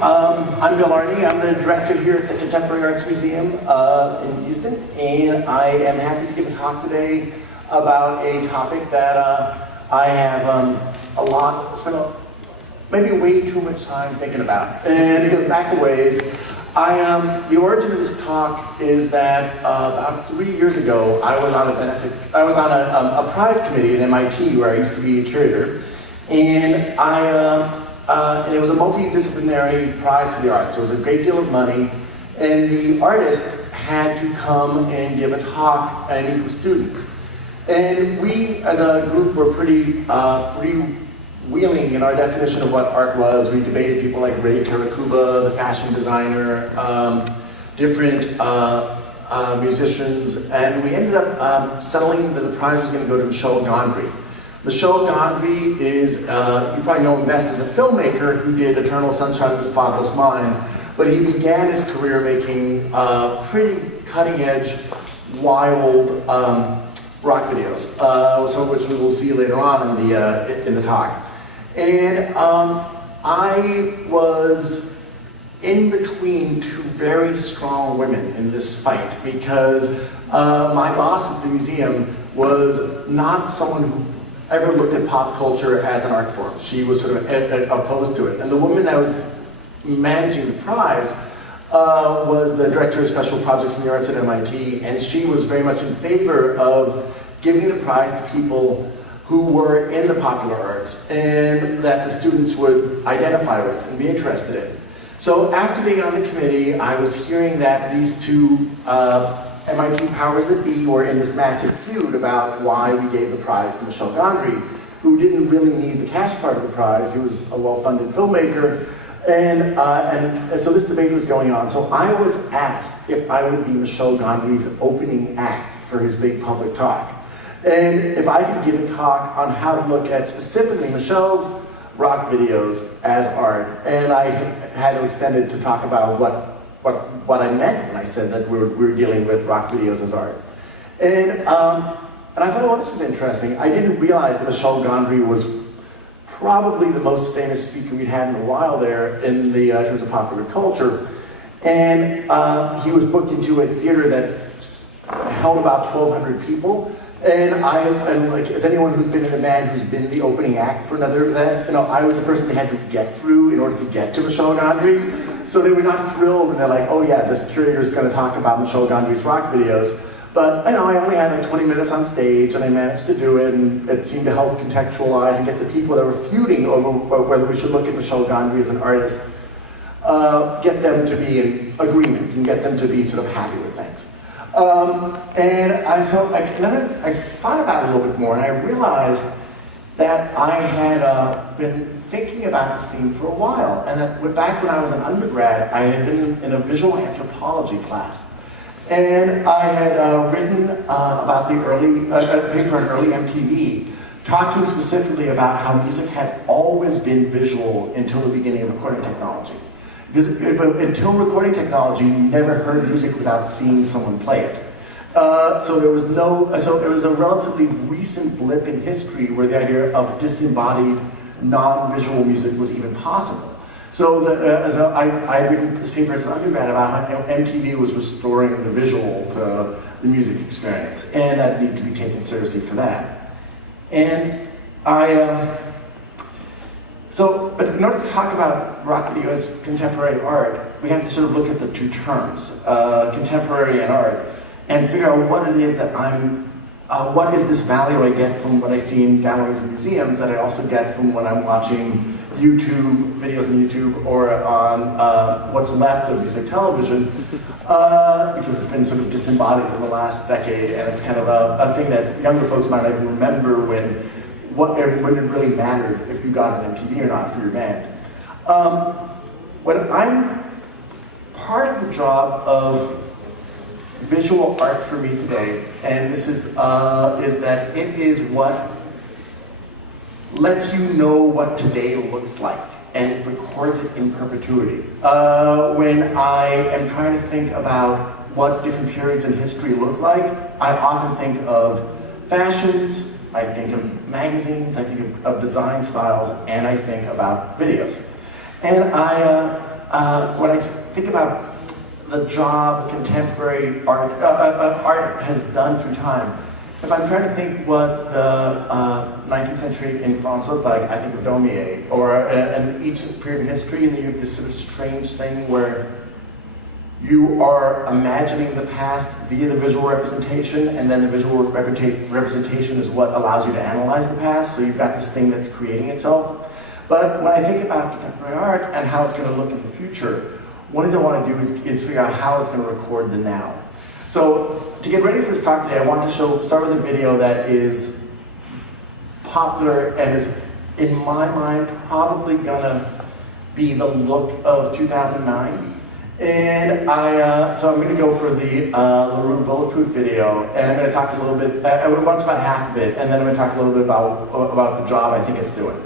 I'm Bill Arning. I'm the director here at the Contemporary Arts Museum in Houston, and I am happy to give a talk today about a topic that I have spent maybe way too much time thinking about, and it goes back a ways. The origin of this talk is that about 3 years ago, I was on a prize committee at MIT where I used to be a curator, and and it was a multidisciplinary prize for the arts. It was a great deal of money, and the artist had to come and give a talk and meet with students. And we, as a group, were pretty freewheeling in our definition of what art was. We debated people like Ray Karakuba, the fashion designer, different musicians, and we ended up settling that the prize was going to go to Michel Gondry. Michel Gondry is, you probably know him best as a filmmaker who did Eternal Sunshine of the Spotless Mind, but he began his career making pretty cutting-edge, wild rock videos, some of which we will see later on in the talk. And I was in between two very strong women in this fight, because my boss at the museum was not someone who ever looked at pop culture as an art form. She was sort of opposed to it. And the woman that was managing the prize was the director of special projects in the arts at MIT, and she was very much in favor of giving the prize to people who were in the popular arts and that the students would identify with and be interested in. So after being on the committee, I was hearing that these two MIT powers that be were in this massive feud about why we gave the prize to Michel Gondry, who didn't really need the cash part of the prize. He was a well-funded filmmaker, and so this debate was going on. So I was asked if I would be Michel Gondry's opening act for his big public talk, and if I could give a talk on how to look at specifically Michel's rock videos as art. And I had to extend it to talk about what I meant when I said that we're dealing with rock videos as art. And I thought, well, this is interesting. I didn't realize that Michel Gondry was probably the most famous speaker we'd had in a while there in terms of popular culture. And he was booked into a theater that held about 1,200 people. And like, as anyone who's been in a band who's been the opening act for another event, I was the person they had to get through in order to get to Michel Gondry. So they were not thrilled when they're like, oh yeah, this curator's going to talk about Michel Gondry's rock videos. But I only had like 20 minutes on stage, and I managed to do it, and it seemed to help contextualize and get the people that were feuding over whether we should look at Michel Gondry as an artist, get them to be in agreement and get them to be sort of happy with things. And I thought about it a little bit more, and I realized that I had been thinking about this theme for a while, and that back when I was an undergrad, I had been in a visual anthropology class, and I had written about the a paper on early MTV, talking specifically about how music had always been visual until the beginning of recording technology. Because until recording technology, you never heard music without seeing someone play it. So it was a relatively recent blip in history where the idea of disembodied, non-visual music was even possible. So I had written this paper as an undergrad about how MTV was restoring the visual to the music experience, and that needed to be taken seriously for that. And but in order to talk about rock video as contemporary art, we have to sort of look at the two terms, contemporary and art, and figure out what it is that what is this value I get from what I see in galleries and museums that I also get from when I'm watching YouTube, videos on YouTube, or on what's left of music television, because it's been sort of disembodied in the last decade, and it's kind of a thing that younger folks might not even remember when it really mattered if you got an MTV or not for your band. When I'm part of the job of visual art for me today, and this is that it is what lets you know what today looks like, and it records it in perpetuity. When I am trying to think about what different periods in history look like, I often think of fashions, I think of magazines, I think of design styles, and I think about videos. And when I think about the job contemporary art, art has done through time, if I'm trying to think what the 19th century in France looked like, I think of Daumier, or in each period in history, and you have this sort of strange thing where you are imagining the past via the visual representation, and then the visual representation is what allows you to analyze the past, so you've got this thing that's creating itself. But when I think about contemporary art and how it's going to look in the future, one of the things I want to do is figure out how it's going to record the now. So to get ready for this talk today, I wanted to start with a video that is popular and is, in my mind, probably going to be the look of 2009. And so I'm going to go for the Roux Bulletproof video, and I'm going to talk a little bit, I would watch about half of it, and then I'm going to talk a little bit about the job I think it's doing.